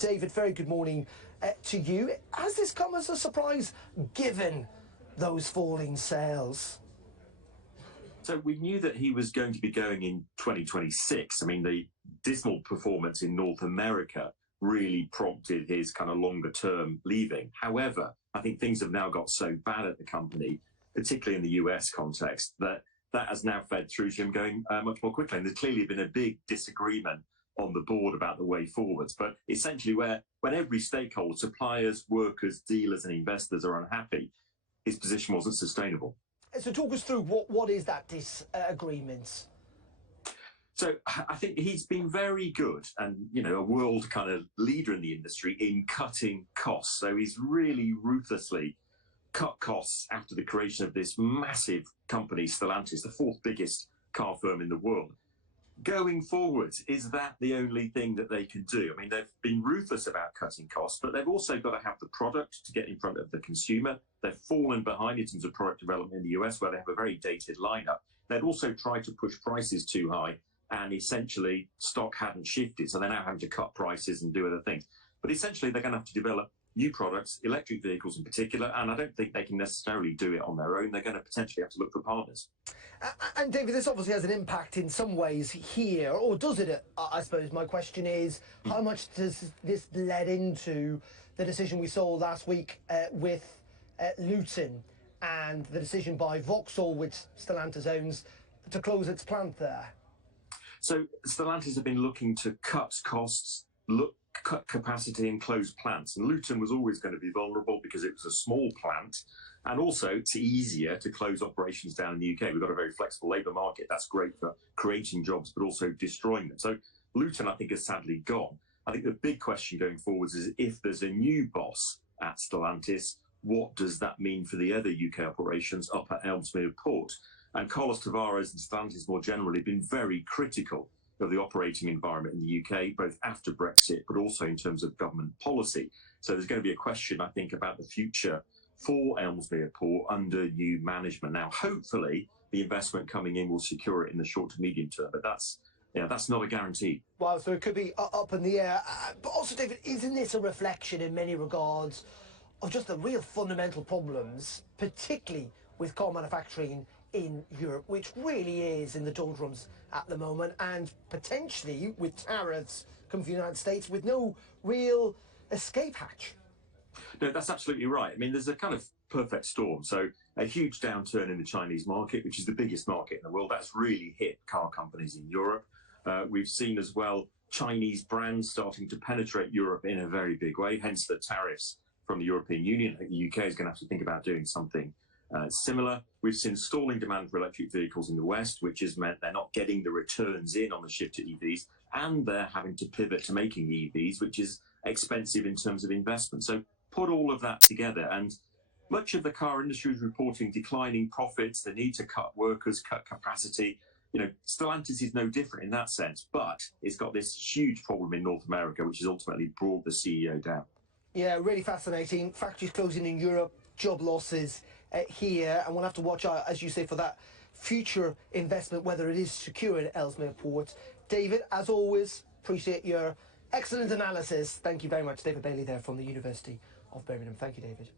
David, very good morning to you. Has this come as a surprise, given those falling sales? So we knew that he was going to be going in 2026. I mean, the dismal performance in North America really prompted his kind of longer term leaving. However, I think things have now got so bad at the company, particularly in the US context, that has now fed through to him going much more quickly. And there's clearly been a big disagreement on the board about the way forwards. But essentially, when every stakeholder, suppliers, workers, dealers and investors are unhappy, his position wasn't sustainable. So talk us through what is that disagreement? So I think he's been very good and, a world kind of leader in the industry in cutting costs. So he's really ruthlessly cut costs after the creation of this massive company, Stellantis, the fourth biggest car firm in the world. Going forward, is that the only thing that they can do? I mean, they've been ruthless about cutting costs, but they've also got to have the product to get in front of the consumer. They've fallen behind in terms of product development in the US, where they have a very dated lineup. They'd also tried to push prices too high, and essentially stock hadn't shifted. So they're now having to cut prices and do other things. But essentially, they're going to have to develop new products, electric vehicles in particular, and I don't think they can necessarily do it on their own. They're going to potentially have to look for partners. And David, this obviously has an impact in some ways here, or does it? I suppose my question is, how much does this lead into the decision we saw last week with Luton and the decision by Vauxhall, which Stellantis owns, to close its plant there? So Stellantis have been looking to cut costs, cut capacity and close plants. And Luton was always going to be vulnerable because it was a small plant. And also, it's easier to close operations down in the UK. We've got a very flexible labour market. That's great for creating jobs, but also destroying them. So Luton, I think, has sadly gone. I think the big question going forwards is if there's a new boss at Stellantis, what does that mean for the other UK operations up at Ellesmere Port? And Carlos Tavares and Stellantis more generally have been very critical of the operating environment in the UK, both after Brexit, but also in terms of government policy. So there's going to be a question, I think, about the future for Ellesmere Port under new management. Now, hopefully, the investment coming in will secure it in the short to medium term, but that's not a guarantee. Well, so it could be up in the air. But also, David, isn't this a reflection in many regards of just the real fundamental problems, particularly with car manufacturing in Europe, which really is in the doldrums at the moment, and potentially with tariffs coming from the United States with no real escape hatch? No, that's absolutely right. I mean, there's a kind of perfect storm. So a huge downturn in the Chinese market, which is the biggest market in the world. That's really hit car companies in Europe. We've seen as well Chinese brands starting to penetrate Europe in a very big way, hence the tariffs from the European Union. I think the UK is going to have to think about doing something similar. We've seen stalling demand for electric vehicles in the West, which has meant they're not getting the returns in on the shift to EVs, and they're having to pivot to making EVs, which is expensive in terms of investment. So put all of that together, and much of the car industry is reporting declining profits. They need to cut workers, cut capacity. Stellantis is no different in that sense, but it's got this huge problem in North America, which has ultimately brought the CEO down. Yeah, really fascinating. Factories closing in Europe, job losses here, and we'll have to watch out, as you say, for that future investment, whether it is secure at Ellesmere Port. David, as always, appreciate your excellent analysis. Thank you very much. David Bailey there from the University of Birmingham. Thank you, David.